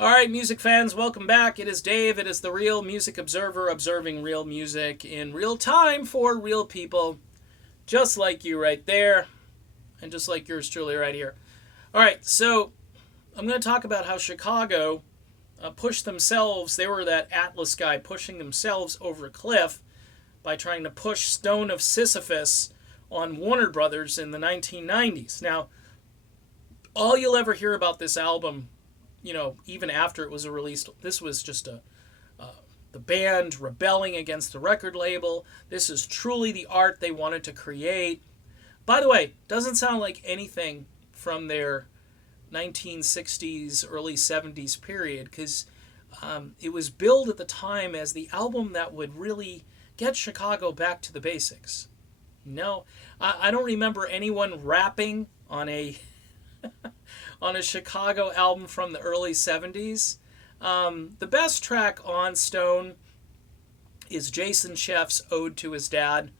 All right, music fans, welcome back. It is Dave. It is the Real Music Observer, observing real music in real time for real people, just like you right there, and just like yours truly right here. All right, so I'm going to talk about how Chicago pushed themselves. They were that Atlas guy pushing themselves over a cliff by trying to push Stone of Sisyphus on Warner Brothers in the 1990s. Now, all you'll ever hear about this album, even after it was released, this was just the band rebelling against the record label. This is truly the art they wanted to create. By the way, doesn't sound like anything from their 1960s, early 70s period, because it was billed at the time as the album that would really get Chicago back to the basics. No, I don't remember anyone rapping on a on a Chicago album from the early 70s. The best track on Stone is Jason Chef's Ode to His Dad,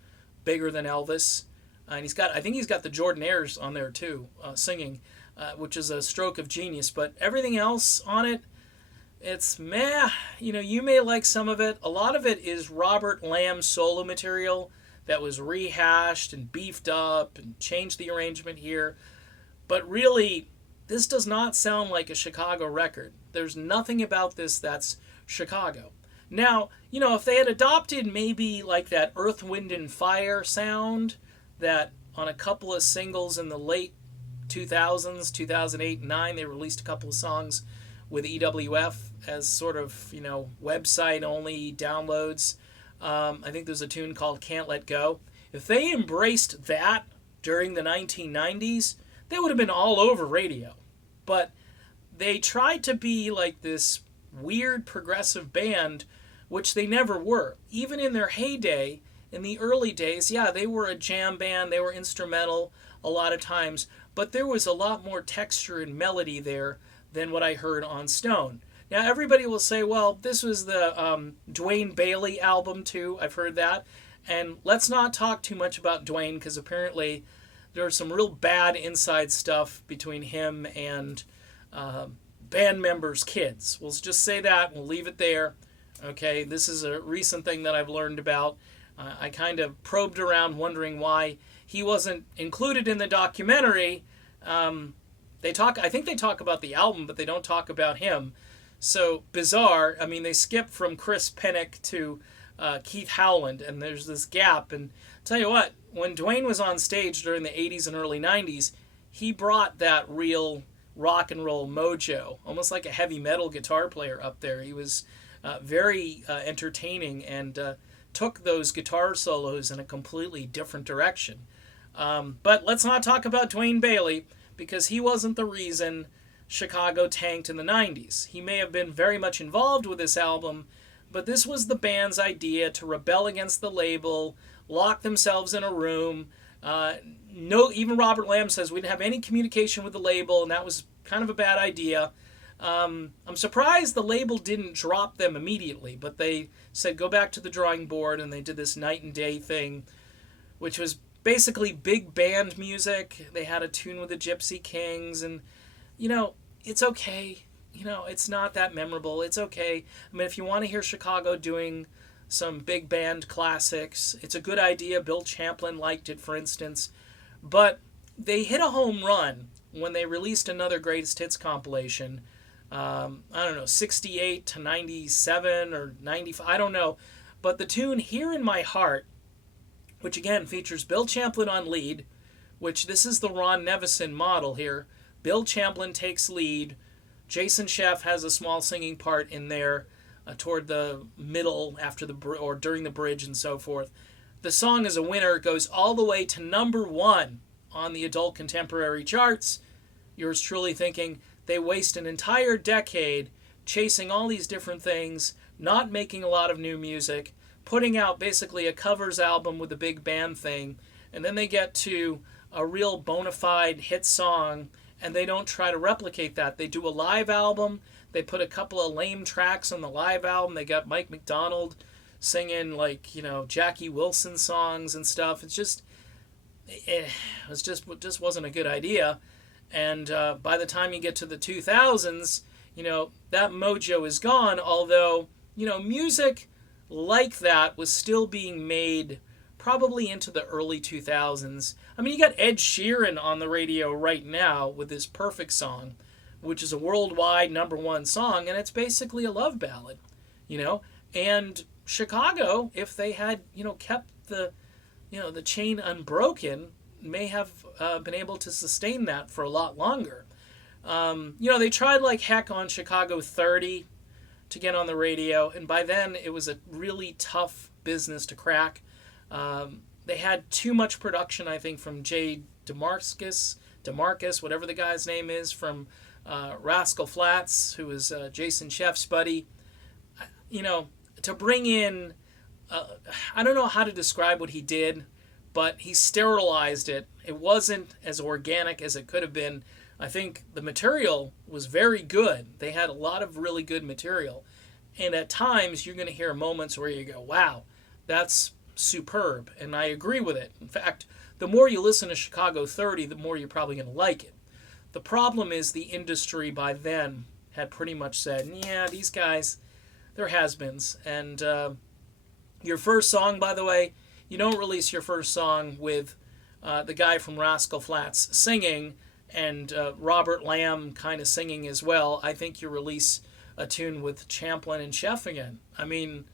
Bigger Than Elvis. And I think he's got the Jordanaires on there too, singing, which is a stroke of genius. But everything else on it, it's meh. You may like some of it. A lot of it is Robert Lamb solo material that was rehashed and beefed up and changed the arrangement here. But really, this does not sound like a Chicago record. There's nothing about this that's Chicago. Now, if they had adopted maybe like that Earth, Wind, and Fire sound that on a couple of singles in the late 2000s, 2008 and 9, they released a couple of songs with EWF as sort of, website-only downloads. I think there's a tune called Can't Let Go. If they embraced that during the 1990s, they would have been all over radio. But they tried to be like this weird progressive band, which they never were. Even in their heyday, in the early days, yeah, they were a jam band, they were instrumental a lot of times, but there was a lot more texture and melody there than what I heard on Stone. Now, everybody will say, well, this was the Dawayne Bailey album, too. I've heard that. And let's not talk too much about Dwayne, because apparently there's some real bad inside stuff between him and band members' kids. We'll just say that. We'll leave it there. Okay, this is a recent thing that I've learned about. I kind of probed around wondering why he wasn't included in the documentary. I think they talk about the album, but they don't talk about him. So bizarre. I mean, they skip from Chris Pennick to Keith Howland, and there's this gap. And tell you what, when Dwayne was on stage during the 80s and early 90s, he brought that real rock and roll mojo, almost like a heavy metal guitar player up there. He was very entertaining and took those guitar solos in a completely different direction. But let's not talk about Dwayne Bailey, because he wasn't the reason Chicago tanked in the 90s. He may have been very much involved with this album, but this was the band's idea to rebel against the label, lock themselves in a room. Even Robert Lamb says we didn't have any communication with the label, and that was kind of a bad idea. I'm surprised the label didn't drop them immediately, but they said go back to the drawing board, and they did this night and day thing, which was basically big band music. They had a tune with the Gypsy Kings, and it's okay. It's not that memorable. It's okay. I mean, if you want to hear Chicago doing some big band classics, it's a good idea. Bill Champlin liked it, for instance. But they hit a home run when they released another greatest hits compilation. I don't know, 68 to 97 or 95, I don't know. But the tune Here in My Heart, which again features Bill Champlin on lead, which this is the Ron Nevison model here. Bill Champlin takes lead. Jason Chef has a small singing part in there toward the middle or during the bridge and so forth. The song is a winner. It goes all the way to #1 on the adult contemporary charts. Yours truly thinking they waste an entire decade chasing all these different things, not making a lot of new music, putting out basically a covers album with a big band thing, and then they get to a real bona fide hit song, and they don't try to replicate that. They do a live album. They put a couple of lame tracks on the live album. They got Mike McDonald singing Jackie Wilson songs and stuff. It just wasn't a good idea. And by the time you get to the 2000s, that mojo is gone, although, music like that was still being made probably into the early 2000s. I mean, you got Ed Sheeran on the radio right now with his Perfect Song, which is a worldwide #1 song, and it's basically a love ballad, And Chicago, if they had, kept the chain unbroken, may have been able to sustain that for a lot longer. They tried like heck on Chicago 30 to get on the radio, and by then it was a really tough business to crack. They had too much production, I think, from Jay DeMarcus, whatever the guy's name is, from Rascal Flatts, who was Jason Chef's buddy. To bring in, I don't know how to describe what he did, but he sterilized it. It wasn't as organic as it could have been. I think the material was very good. They had a lot of really good material. And at times, you're going to hear moments where you go, wow, that's superb. And I agree with it. In fact, the more you listen to Chicago 30, the more you're probably going to like it. The problem is the industry by then had pretty much said, yeah, these guys, they're has-beens. And your first song, by the way, you don't release your first song with the guy from Rascal Flatts singing and Robert Lamb kind of singing as well. I think you release a tune with Champlin and Chef again. I mean,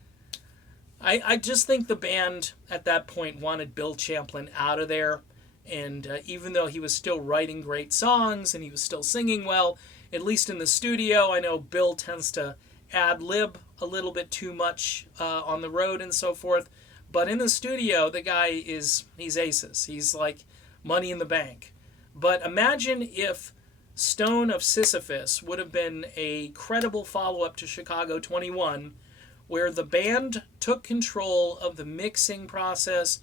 I just think the band at that point wanted Bill Champlin out of there. And even though he was still writing great songs and he was still singing well, at least in the studio, I know Bill tends to ad-lib a little bit too much on the road and so forth. But in the studio, the guy he's aces. He's like money in the bank. But imagine if Stone of Sisyphus would have been a credible follow-up to Chicago 21, where the band took control of the mixing process.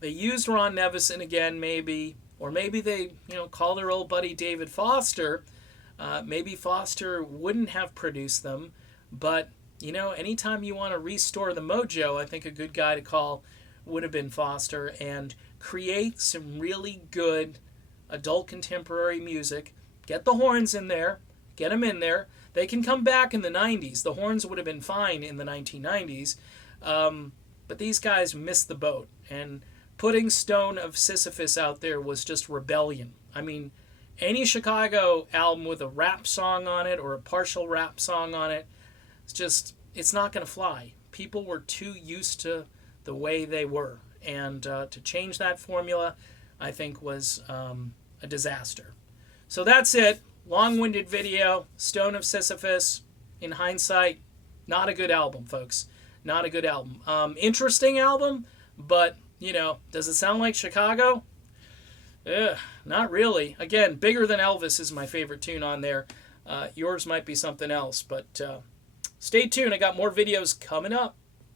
They used Ron Nevison again, maybe, or maybe they, call their old buddy David Foster. Maybe Foster wouldn't have produced them, but anytime you want to restore the mojo, I think a good guy to call would have been Foster and create some really good adult contemporary music. Get the horns in there. Get them in there. They can come back in the 90s. The horns would have been fine in the 1990s. But these guys missed the boat. And putting Stone of Sisyphus out there was just rebellion. I mean, any Chicago album with a rap song on it or a partial rap song on it, it's not going to fly. People were too used to the way they were. And to change that formula, I think, was a disaster. So that's it. Long-winded video. Stone of Sisyphus. In hindsight, not a good album, folks. Not a good album. Interesting album, but, does it sound like Chicago? Not really. Again, Bigger Than Elvis is my favorite tune on there. Yours might be something else, but stay tuned. I got more videos coming up.